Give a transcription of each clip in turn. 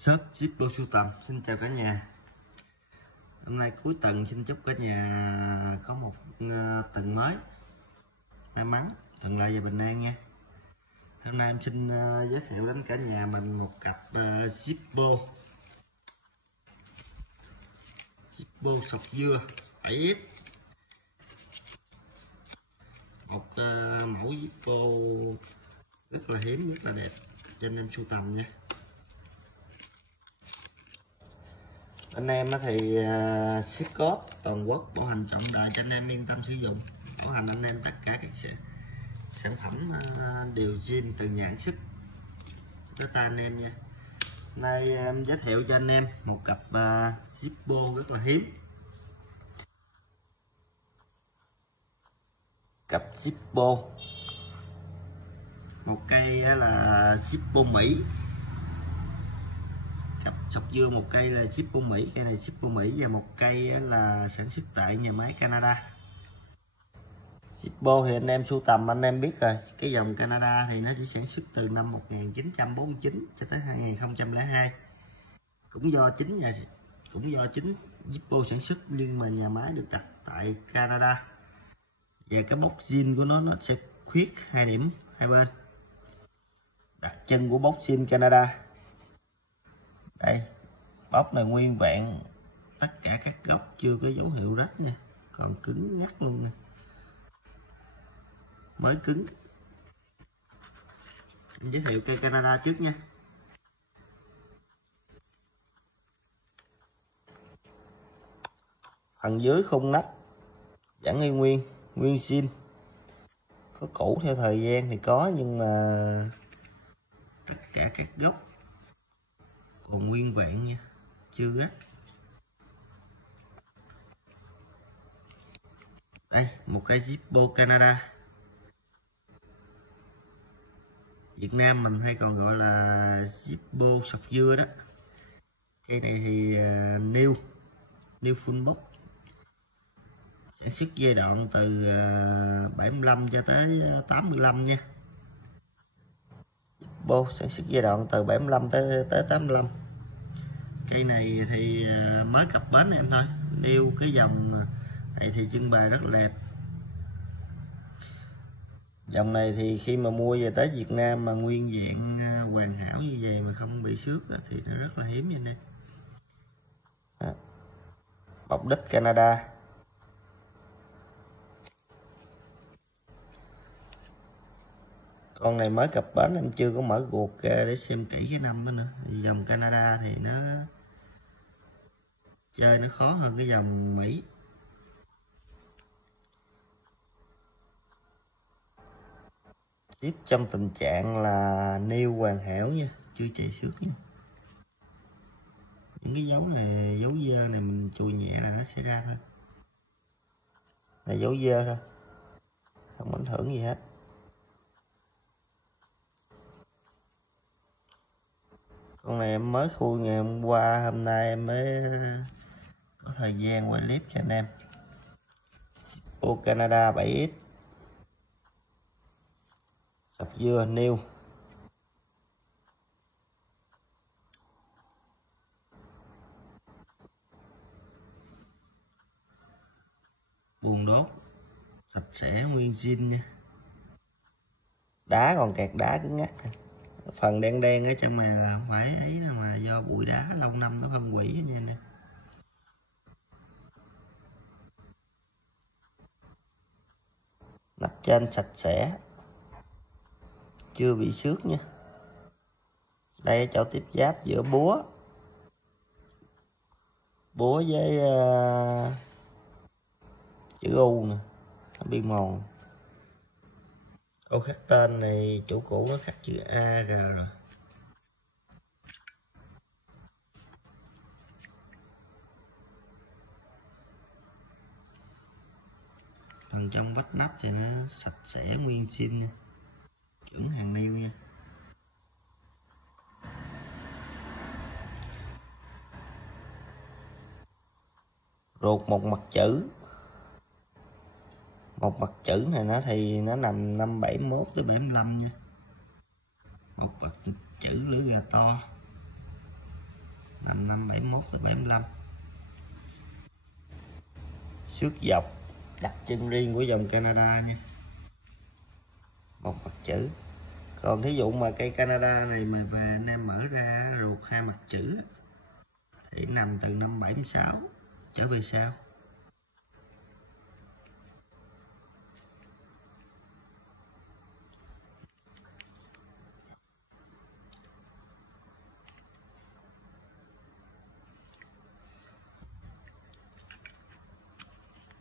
Shop Zippo sưu tầm. Xin chào cả nhà. Hôm nay cuối tuần, xin chúc cả nhà có một tuần mới may mắn, thuận lợi và bình an nha. Hôm nay em xin giới thiệu đến cả nhà mình một cặp Zippo sọc dưa 7X. Một mẫu Zippo rất là hiếm, rất là đẹp cho anh em sưu tầm nha. Anh em thì ship code toàn quốc, bảo hành trọng đại cho anh em yên tâm sử dụng. Bảo hành anh em tất cả các sản phẩm đều zin từ nhà sản xuất tới tay anh em nha. Hôm nay em giới thiệu cho anh em một cặp Zippo rất là hiếm. Cặp Zippo, một cây là Zippo Mỹ, cặp sọc dưa một cây là Zippo Mỹ, cây này Zippo Mỹ, và một cây là sản xuất tại nhà máy Canada. Zippo thì anh em sưu tầm anh em biết rồi, cái dòng Canada thì nó chỉ sản xuất từ năm 1949 cho tới 2002, cũng do chính Zippo sản xuất, nhưng mà nhà máy được đặt tại Canada, và cái box zin của nó sẽ khuyết hai điểm hai bên. Đặc trưng của box zin Canada đây, bóc này nguyên vẹn, tất cả các góc chưa có dấu hiệu rách nha, còn cứng ngắt luôn nè, mới cứng. Em giới thiệu cây Canada trước nha. Phần dưới khung nắp vẫn y nguyên zin, có cũ theo thời gian thì có, nhưng mà tất cả các góc còn nguyên vẹn nha, chưa rách. Đây, một cây Zippo Canada, Việt Nam mình hay còn gọi là Zippo sọc dưa đó. Cây này thì new full box, sản xuất giai đoạn từ 75 cho tới 85 nha. Zippo sản xuất giai đoạn từ 75 tới 85. Cây này thì mới cập bến em thôi, new cái dòng này thì trưng bày rất là đẹp. Dòng này thì khi mà mua về tới Việt Nam mà nguyên dạng hoàn hảo như vậy mà không bị xước thì nó rất là hiếm nha anh em. Bọc đít Canada. Con này mới cập bến, em chưa có mở guộc ra để xem kỹ cái năm đó nữa. Dòng Canada thì nó chơi nó khó hơn cái dòng Mỹ. Tiếp trong tình trạng là nêu hoàn hảo nha, chưa chạy xước nha. Những cái dấu này, dấu dơ này mình chùi nhẹ là nó sẽ ra thôi, là dấu dơ thôi, không ảnh hưởng gì hết. Con này em mới khui ngày hôm qua, hôm nay em mới có thời gian quay clip cho anh em. Zippo Canada 7X sọc dưa new. Buồng đốt sạch sẽ nguyên zin nha, đá còn kẹt đá cứng ngắt. Phần đen đen ở trong này là không phải ấy đâu, mà do bụi đá lâu năm nó phân hủy nha anh em. Nắp trên sạch sẽ, chưa bị xước nha. Đây chỗ tiếp giáp giữa búa với chữ U nè, nó bị mòn. Ô khắc tên này chủ cũ nó khắc chữ A rồi. Phần trong vách nắp thì nó sạch sẽ nguyên zin nha, chuẩn hàng nêu nha. Ruột một mặt chữ này nó nằm 571 tới 75 nha. Một mặt chữ lưỡi gà to. tầm 571 tới 75. Xước dọc đặc trưng riêng của dòng Canada nha, một mặt chữ. Còn thí dụ mà cây Canada này mà về anh em mở ra ruột hai mặt chữ thì nằm từ 576 trở về sau.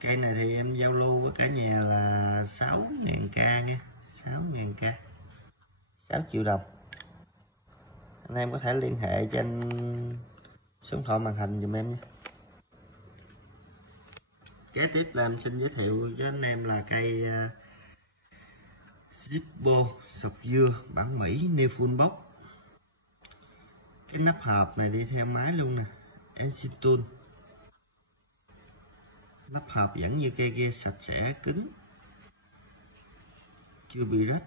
Cây này thì em giao lưu với cả nhà là 6.000k nha, 6.000k, 6 triệu đồng. Anh em có thể liên hệ trên số điện thoại màn hình giùm em nha. Kế tiếp là em xin giới thiệu với anh em là cây Zippo sọc dưa bản Mỹ new full box. Cái nắp hộp này đi theo máy luôn nè, Ensitul. Nắp hộp vẫn như cây kia, sạch sẽ cứng, chưa bị rách.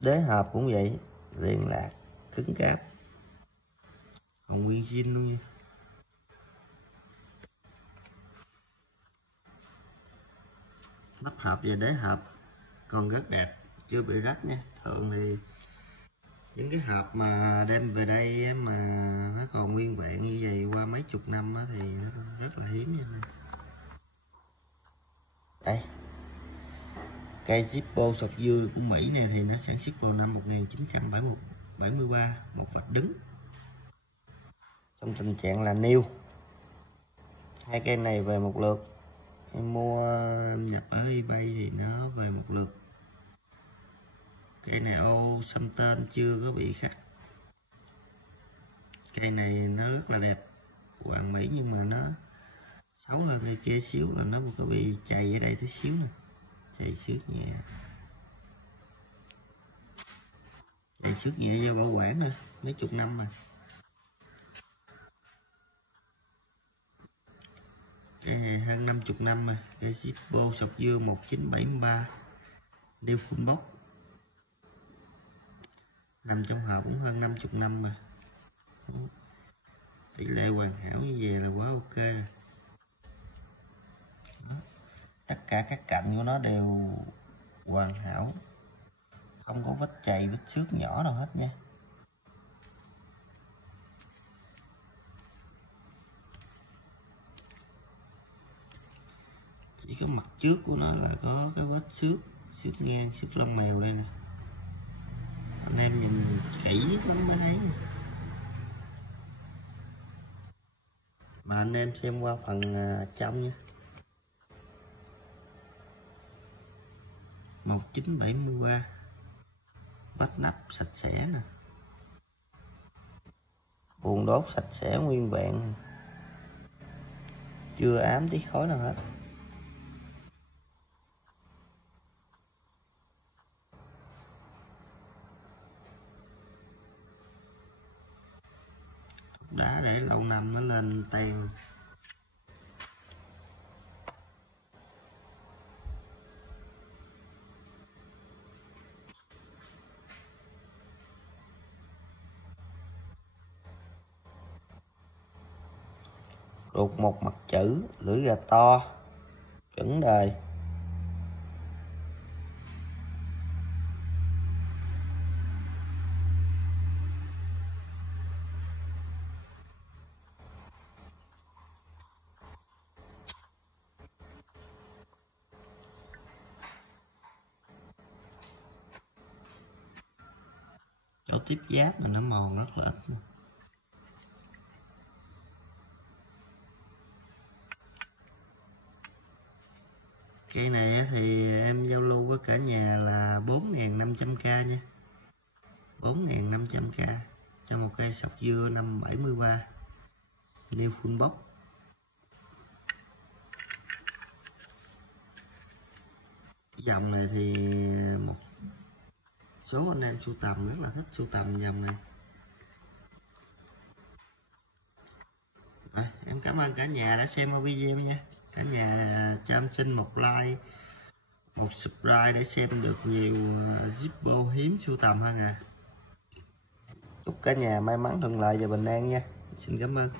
Đế hộp cũng vậy, liền lạc, cứng cáp, còn nguyên zin luôn nha. Nắp hộp và đế hộp còn rất đẹp, chưa bị rách nha. Thường thì những cái hộp mà đem về đây mà nó còn nguyên vẹn như vậy qua mấy chục năm thì nó rất là hiếm nha. Đây, cây Zippo sọc dưa của Mỹ này thì nó sản xuất vào năm 1973, một vạch đứng trong tình trạng là new. Hai cây này về một lượt, em mua em nhập ở eBay thì nó về một lượt. Cây này ô xăm tên chưa có bị khắc. Cây này nó rất là đẹp, hoàng Mỹ, nhưng mà nó xấu hơn cây kia xíu là nó có bị chày ở đây tí xíu nè, chày xước nhẹ. Chày xước nhẹ do bảo quản thôi, mấy chục năm rồi. Cây này hơn 50 năm rồi. Cây Zippo sọc dưa 1973 new full box, nằm trong hộp cũng hơn 50 năm rồi. Tỷ lệ hoàn hảo như vậy là quá ok. Đó. Tất cả các cạnh của nó đều hoàn hảo, không có vết chày, vết xước nhỏ nào hết nha. Chỉ có mặt trước của nó là có cái vết xước, xước ngang, xước lông mèo đây nè. Anh em nhìn kỹ lắm mới thấy nè. Mà anh em xem qua phần trong nha. 1973, vách nắp sạch sẽ nè, buồng đốt sạch sẽ nguyên vẹn, chưa ám tí khói nào hết. Đá để lâu năm nó lên tan. Ruột một mặt chữ, lưỡi gà to, chuẩn đời. Chỗ tiếp giáp mà nó mòn rất là ít nè. Cây này thì em giao lưu với cả nhà là 4.500k nha, 4.500k cho một cây sọc dưa năm 73 new full box. Dòng này thì một số anh em sưu tầm rất là thích sưu tầm dòng này. cảm ơn cả nhà đã xem video nha. Cả nhà cho em xin một like, một subscribe để xem được nhiều Zippo hiếm sưu tầm hơn à. Chúc cả nhà may mắn thuận lợi và bình an nha. Xin cảm ơn.